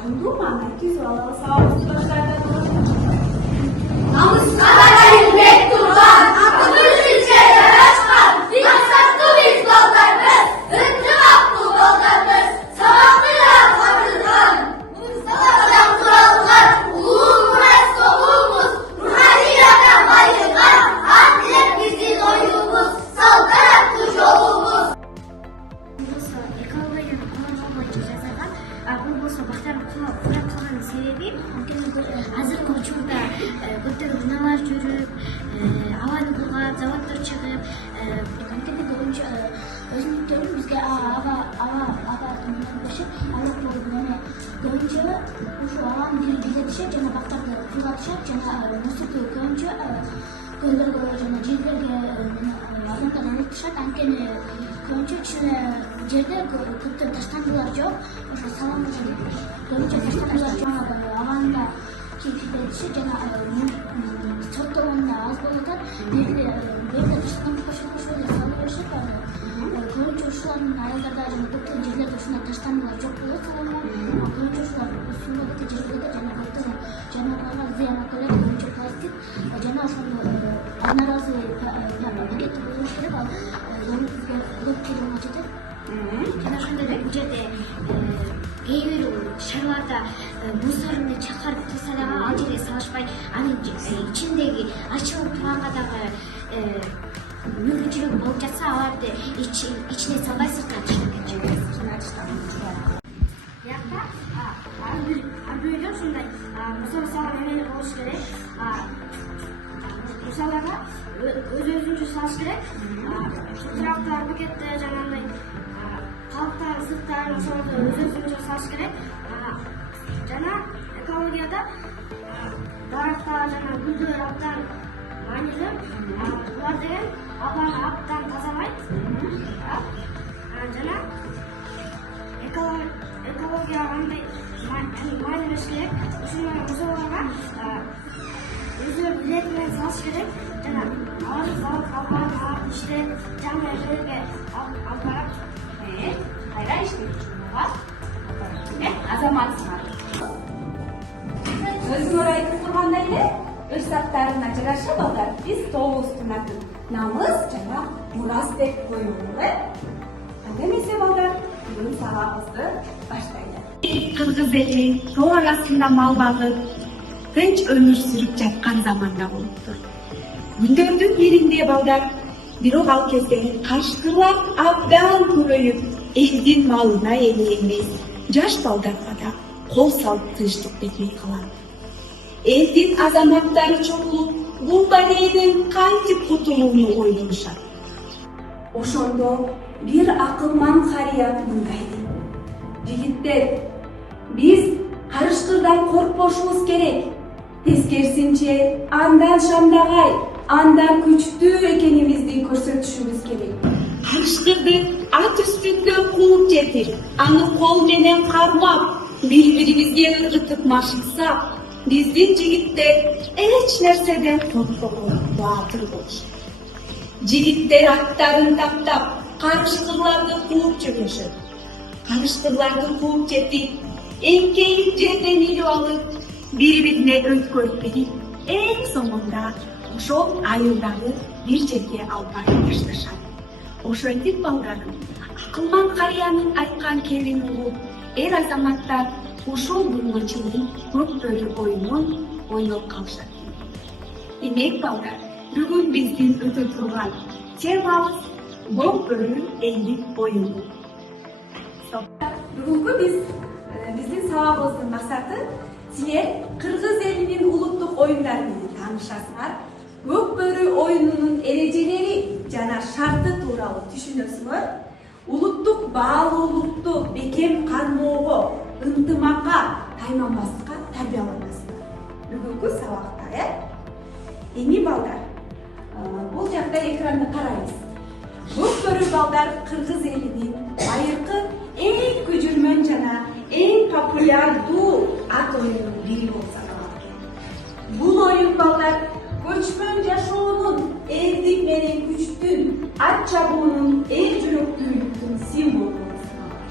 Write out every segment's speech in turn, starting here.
жагымдуу маанай түзүп алалы. Сабагыбыздаштардан Namusuna yürek durgan, aklımız içeri açkan, yansaklı biz baldarımız, ıntı aklı baldarımız, sabahlıya kapırgan, sabahlıya kuralgan, uluğun murat solumuz, ruhaniyata bayılgan, adilek bizim oyunumuz, saltanatlı yolumuz. болсо экологияны коргоо боюнча жасалган. Бул болсо бактарын курап калганын себеби азыркы учурда көптөгөн унаалар жүрүп, абаны бургап, заводдор чыгып, интернет боюнча өзүнүктөрүн бизге абадын беришип, алак болуп эме көбүнчө ушу абаны биздетишип, жана бактарды кургатышат, жана мусорду көбүнчө көлдөргө жана жерлерге адамдар алып анткени көбүнчө ушул жерде көптөн таштандылар жок, ошо саламга көбүнчө таштандылар жок, абанда кийип жана сорттогону аз болуп атат. Берде таштанып кошуп эле салып беришип, көбүнчө ушулардын айылдарда жана көптөгөн жерлерде ушундай таштандылар жок болот саламга. Көбүнчө ушулар сууга жерге жана көптөгөн жаныбарларга зыян алып келет, көбүнчө пластик жана ошону одноразовый пакет болуш керек, ал бизге көп келип жетет. Жана ошондой эле бул жерде кээ бир шаарларда мусорун чакырып турса дагы ал жерге салышпай, анын ичиндеги ачылып турганга дагы мүмкүнчүлүгү болуп жатса, аларды ичине салбай сыртына чыгып кетишет. Биякта ар бир үйдө ушундай мусор салган эмелер болуш керек. Мусорларга өзүнчө салыш керек. Трактор, пакетти жанагындай калыптарын, сырттарын ошолорду өзүнчө салыш керек. Жана экологияда дарактар жана гүлдөр абдан маанилүү. Булар деген абаны абдан тазалайт. Жана экологияга кандай маани бериш керек. Ушундай мусорлорго өздөрү билет менен салыш керек. Жана аларды заводко алып барып, аларды иштеп, жаңы жерге алып барып, кайра иштеп чыгууга азаматсыңар. Өзүңөр айтып тургандай эле, өз аттарына жараша балдар биз тобубуздун атын намыс жана мурас деп коелу. Анда эмесе балдар, бүгүн сабагыбызды баштайлы. Кыргыз эли тоо арасында мал багып, тынч өмүр сүрүп жаткан заманда болуптур. Күндөрдүн биринде балдар, бирок ал кезде кашкырлар абдан көбөйүп, элдин малына эле эмес, жаш балдарга да кол салып тынчтык бермей калат. Элдин азаматтары чогулуп, бул баледен кантип кутулууну ойлонушат. Ошондо бир акылман карыя мындай дейт: жигиттер, биз карышкырдан коркпошубуз керек. Тескерисинче, андан шамдагай, андан күчтүү экенибизди көрсөтүшүбүз керек. Карышкырды ат үстүндө кууп жетип, аны кол менен кармап, бири-бирибизге ыргытып машыксак, биздин жигиттер эч нерседен коркпогон баатыр болушат. Жигиттер аттарын таптап, карышкырларды кууп жүрүшөт. Карышкырларды кууп жетип, эңкейип жерден илип алып, бири-бирине өткөрүп берип, эң соңунда ошол айылдарды бир жерге алып барып ташташат. Ошентип балдарым, акылман карыянын айткан келин угуп, эр азаматтар ошол күнгө чейин көк бөрү оюнун ойлоп калышат. Демек балдар, бүгүн биздин өтө турган темабыз көк бөрү элдик оюну. Бүгүнкү биздин сабагыбыздын максаты силер кыргыз элинин улуттук ойундары менен таанышасыңар. Көк бөрү оюнунун эрежелери жана шарты тууралуу түшүнөсүңөр. Улуттук баалуулукту бекем кармоого, ынтымакка, тайманбастыкка тарбияланасыңар. Бүгүнкү сабакта, эми балдар, бул жакта экранды карайбыз. Көк бөрү балдар кыргыз элинин байыркы эң көжүрмөн жана эң популярдуу ат оюнунун бири болуп саналат. Бул оюн балдар көчмөн жашоонун, эрдик менен күчтүн, ат чабуунун, эл жүрөктүүлүктүн символу болуп саналат.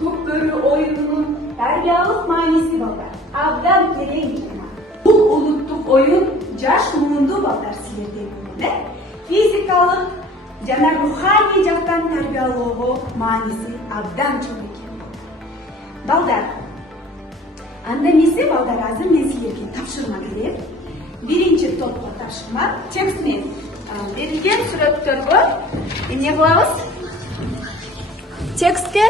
Көк бөрү оюнунун tarbiyalık manisi balдар. Abdan tereң жана. Бул улуттук оюн жаш муунду балдар силерден эле физикалык жана руханий жактан тарбиялоого маниси абдан чоң экен. Балдар, анда эмесе балдар, азыр мен силерге тапшырма берем. Биринчи топко тапшырма. Текстине берилген сүрөттөргө эмне кылабыз? Текстке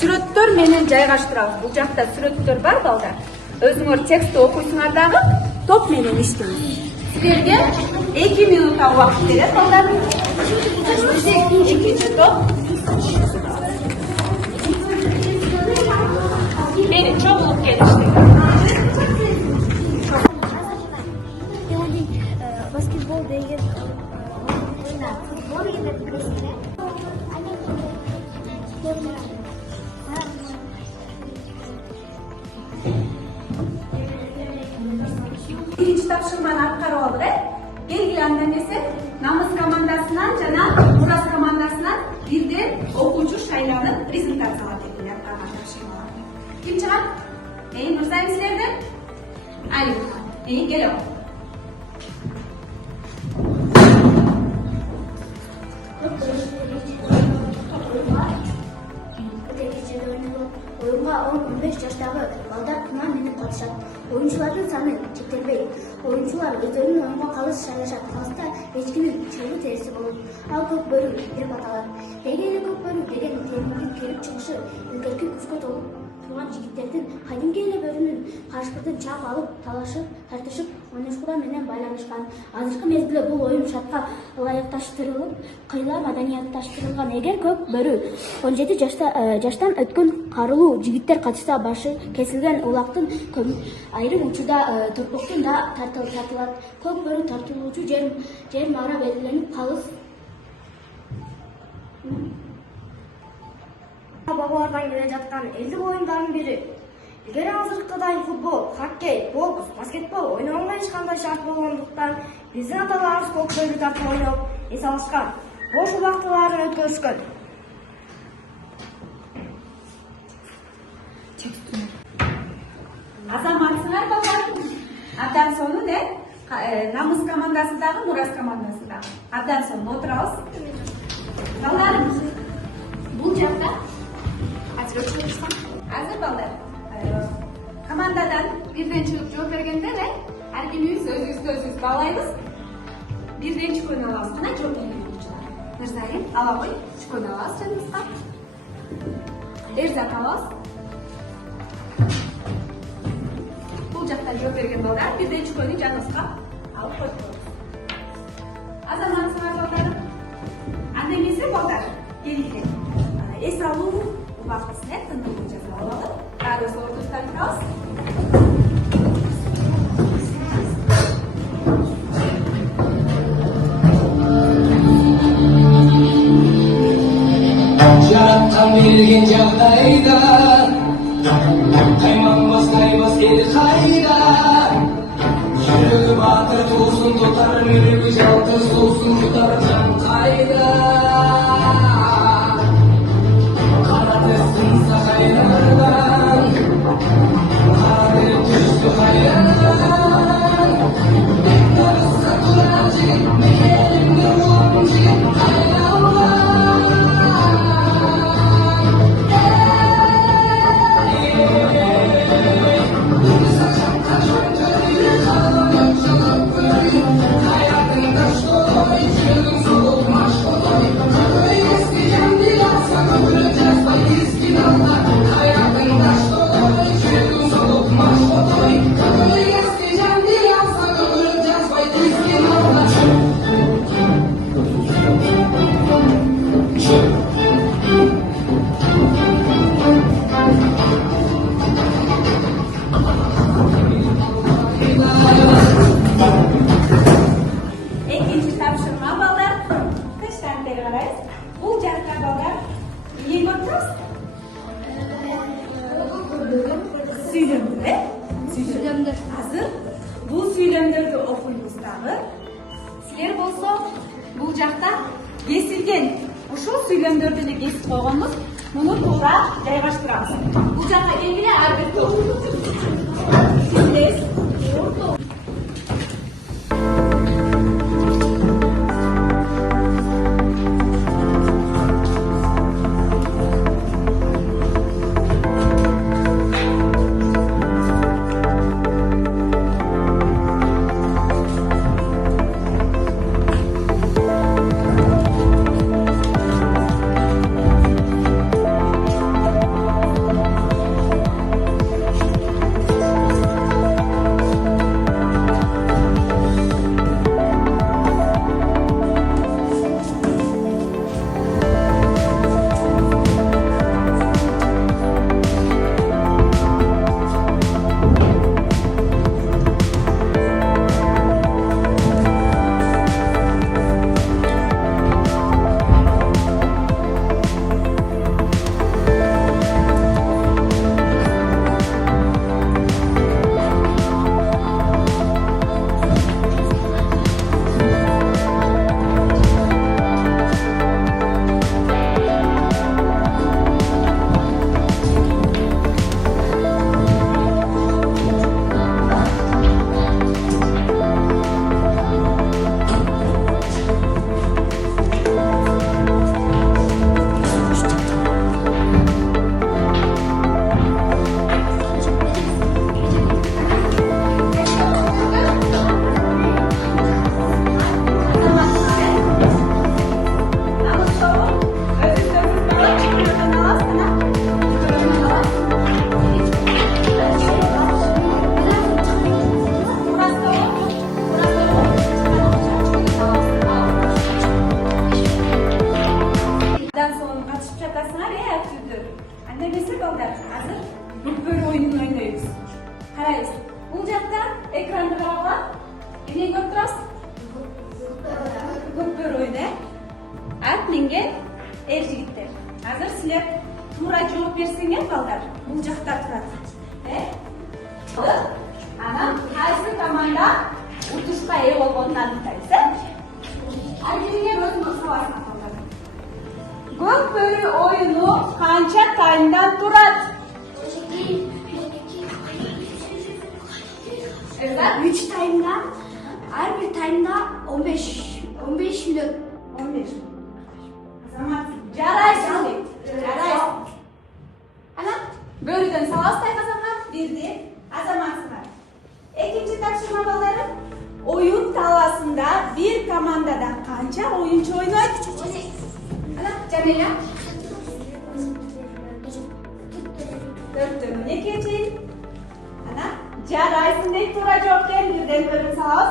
сүрөттөр менен жайгаштырабыз. Бул жакта сүрөттөр бар балдар. Өзүңөр текстти окуйсуңар дагы топ менен иштеңиз. Силерге 2 минутта убакыт берет балдар. Экинчи топ. Бери чогулуп келиштиңер. Баскетбол деген футбол деген билесиңер. Биринчи тапшырманы аткарып алдык, Белгиле анда эмесе Намыс командасынан жана Мурас командасынан бирден окуучу шайланып презентациялап бердилер аткарган тапшырмаларды. Ким чыгат? Мырзайым силерден? Али. Келе. Oyunga 10-15 жаштагы балдар кунам менен катышат. Oyuncuların sаны чектелбейт. Oyuncular өздөрүнүн оюнга калыс шайлашат. Калыста эчкинин чыгуу терisi болот. Ал көк бөрү деп аталат. Деги эле көк бөрү деген терминдин келип чыгышы илгерки күчкө толуп турган жигиттердин кадимки эле бөрүнүн кашкыртын чап алып, тартышып ойношкула менен байланышкан. Азыркы мезгилде бул оюн шартка ылайыкташтырылып, кыйла маданиятташтырылган. Эгер көк бөрү 17 жаштан өткөн карылуу жигиттер катышса, башы кесилген улактын айрым учурда торпоктун да тартылат. Көк бөрү тартылуучу жер мара белгиленип калыс. Бабалардан келе жаткан элдик оюндардын бири. Эгер азыркыдай футбол, хоккей, бокс, баскетбол ойногонго эч кандай шарт болгондуктан биздин аталарыбыз көк бөрү тартып ойноп, эс алышкан. Бош убактыларын өткөрүшкөн. Азаматсыңар балдар. Абдан сонун Намыс командасы дагы, Мурас командасы дагы. Абдан сонун отурабыз. Балдар, бул жакта азыр балдар командадан бирден чыгып жооп бергенде ар кимибиз өзүбүздү баалайбыз. Бирден чүкөн алабыз гана жооп берген оюнчулар. Мырзайым, ала кой, чүкөн алабыз жаныбызга. Эрзак алабыз. Бул жакта жооп берген балдар бирден чүкөнү жаныбызга алып коюп коебуз. Азаматсыңар балдар. Анда эмесе балдар, келгиле. Эс алуу убактысына тындыруу жасап алалы. Баарыбыз ордубуздан турабыз. Жараткан берген жагдайда кайманбас тайбас эл кайда. Жүрөгү баатыр туусун тутар, мүлүгү жалтыр суусун тутар, жан кайда. Сүйлөмдөр. Азыр бул сүйлөмдөрдү окуйбуз дагы. Силер болсо бул жакта кесилген ушул сүйлөмдөрдү эле кесип койгонбуз. Bunu to'g'ri joylashtiramiz. Bu joqqa kelganda albatta tezlik. Böyle oyununu oynayıyoruz. Karayız. Bulacaklar ekranda beraber. Ne götürüyoruz? Böyle oyna. At minge erjigitler. Hazır sizler Murat cevap versinler ballar. Bulacaklar turadi. Ana qaysi tomonda o'tishga ega bo'lganlarni aytsa. Aytingga o'zimiz savol Ko'pbiri o'yini qancha taymdan turadi? 3 taymdan, her bir taymda 15 minut. 15. Azamat. Jaraysiz. Ana, bölüden savol tayfasalar birdi. Azamatsizlar. İkinci topshirma bolalar. O'yin talasında bir komandada qancha o'yinchi o'ynaydi? Ana, Jamila. 4 ne keçin? Ana, jaraysizdek to'g'ri javob keldi birden savol.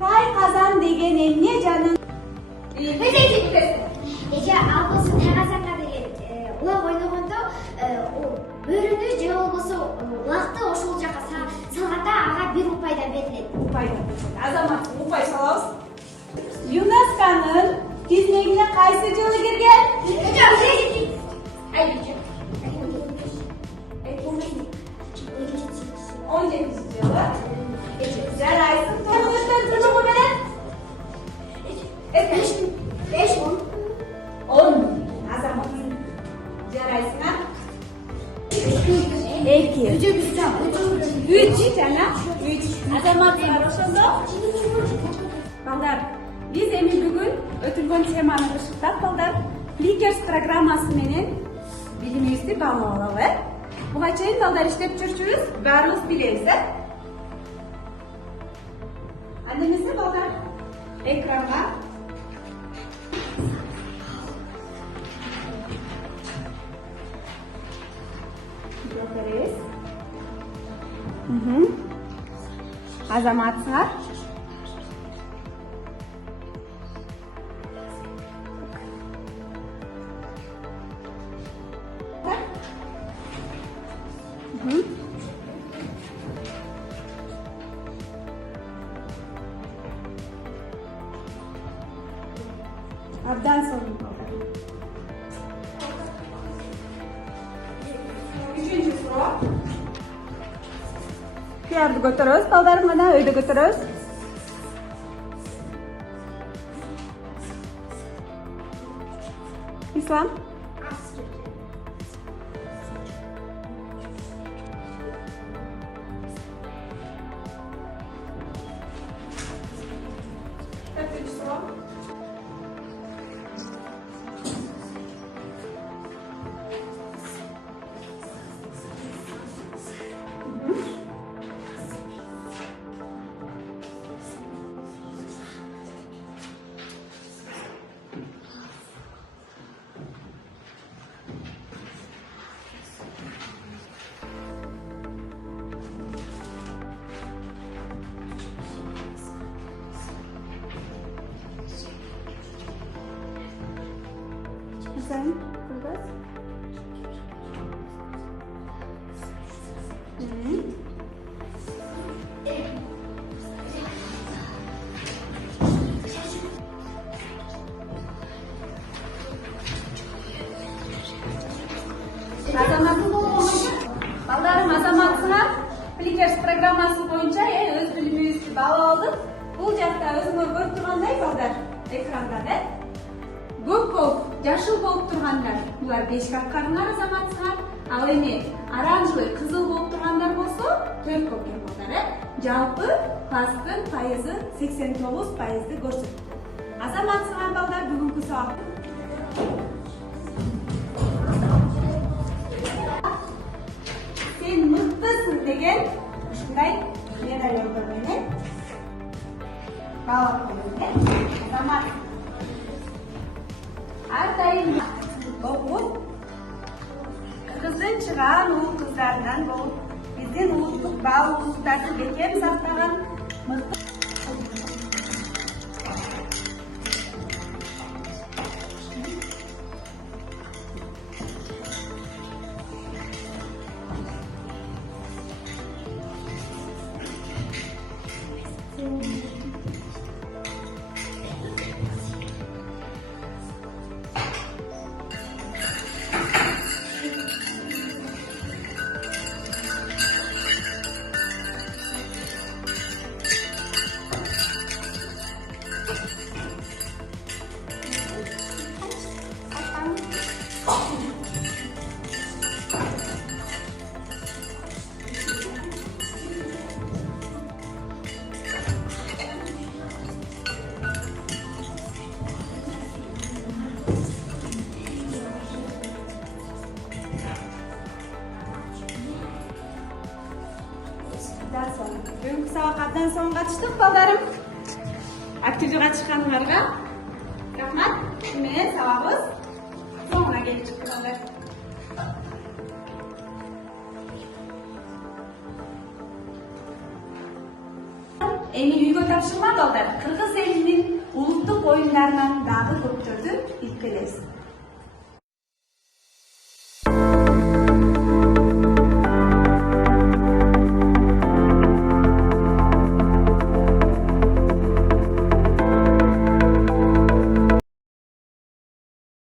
Tay qazan degan ne canım? Ege ablası terasanlar деген улап ойногондо бөрүнү же болбосо улакты ошол жака салганда ага 1 упай да берилет. Упай. Azamat упай салабыз. ЮНЕСКОнун тизмегине кайсы жылы кирген? 17 жылы. Жарайсың тоғыздан тұрмы менен? 10. Азамат. Жарайсың а? 2. 3 жана 3. Азамат ошондо. Балдар, биз эми бүгүн өтүлгөн теманы бышыктап балдар, Ликерс программасы менен билимибизди баалап алалы. Буга чейин балдар иштеп жүрчүбүз, баарыбыз билебиз, Анемесе балдар, экранга gösteririz. Azamatlar. Abdan sonra. Üçüncü soru. Kıyardı götürüyoruz. Baldarım bana öyle götürüyoruz. İslam. суроо. Sen, Kırgız. Азаматтын балдарым азаматсыңар Фликерс программасы боюнча өз билимибизди баап алдык. Бул жакта өзүңөр көрүп тургандай балдар экранда көк жашыл болуп тургандар булар 5 каркарыңар азаматсыңар. Ал эми оранжевый кызыл болуп тургандар болсо 4 көк балдар. Жалпы класстын пайызы 89% көрсөттү. Азаматсыңар балдар бүгүнкү сабак сен мыктысың деген ушундай медаль менен баалап коюлду. Азамат ар дайым окуп кыргыздын чыгаан уул кыздарынан болуп биздин улуттук баа улуттарды бекем сактаган мыкты бүгүнкү сабакаттан соң катыштык балдарым. Активдүү катышканыңарга рахмат. Менен сабагыбыз соңуна келип чыкты балдар. Эми үйгө тапшырма балдар. Кыргыз элинин улуттук оюндарынан дагы көптөрдү билип келесиз.